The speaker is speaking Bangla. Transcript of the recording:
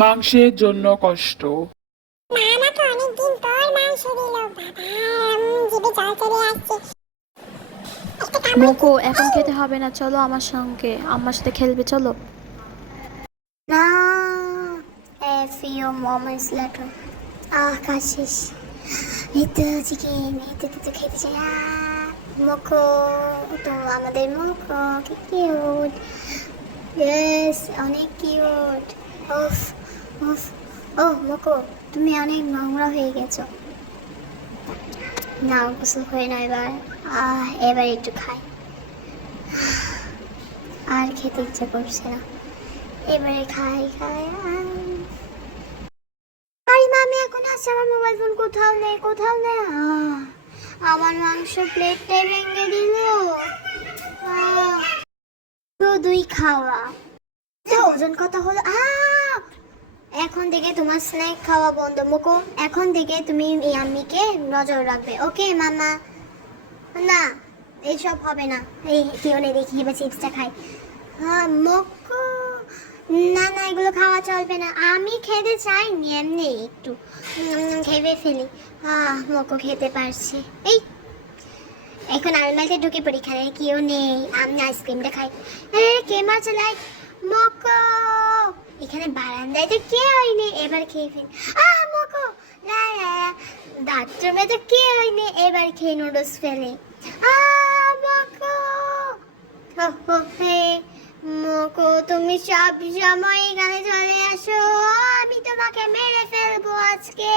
মাংসের জন্য কষ্ট। মা আমাকে অনেকদিন পর মাংস দিল বাবা, জিভে জল চলে আসছে। একটা কামড় মোকো এখন খেতে হবে না, চলো আমার সঙ্গে, আমার সাথে খেলবে, চলো। না, a few moments later. কাজ শেষ। এই তো চিকেন, এই তো কিছু খেতে চাই। মুখো, তো আমাদের মুখো কি কিউট। ইয়েস, অনেক কিউট। উফ উফ। ও মুখো, তুমি অনেক নোংরা হয়ে গেছো। নাও গোসল করে নাও এবার। এবার একটু খাই। আর খেতে ইচ্ছা করছে না, এবারে খাই খাই। আরে মামি এখন আসছে, আমার মোবাইল ফোন কোথাও নেই, কোথাও নেই। আমার মাংস প্লেটটাই ভেঙে দিল। শুধুই খাওয়া, তো ওজন কত হলো। এখন থেকে তোমার স্ন্যাক খাওয়া বন্ধ মুকো। এখন থেকে তুমি আম্মিকে নজর রাখবে, ওকে মামা? না, এইসব হবে না। এই কেউ নেই দেখি, এবার চিপসটা খাই। মুকো, না না, এগুলো খাওয়া চলবে না। আমি খেতে চাইনি, এমনি একটু খেয়ে ফেলি। মুকো খেতে পারছি। এই এখন আলমারিতে ঢুকে পড়ি, এখানে কেউ নেই, আমি আইসক্রিমটা খাই। কে মার চালাই মুকো, এখানে বারান্দায় তো কেউই নেই, এবার খেয়ে ফেলি। মুকো, বাথরুমে তো কেউই নেই, এবার খেয়ে নুডলস ফেলে। মুকো, মোকো তুমি সব সময় এখানে চলে আসো, আমি তোমাকে মেরে ফেলবো আজকে।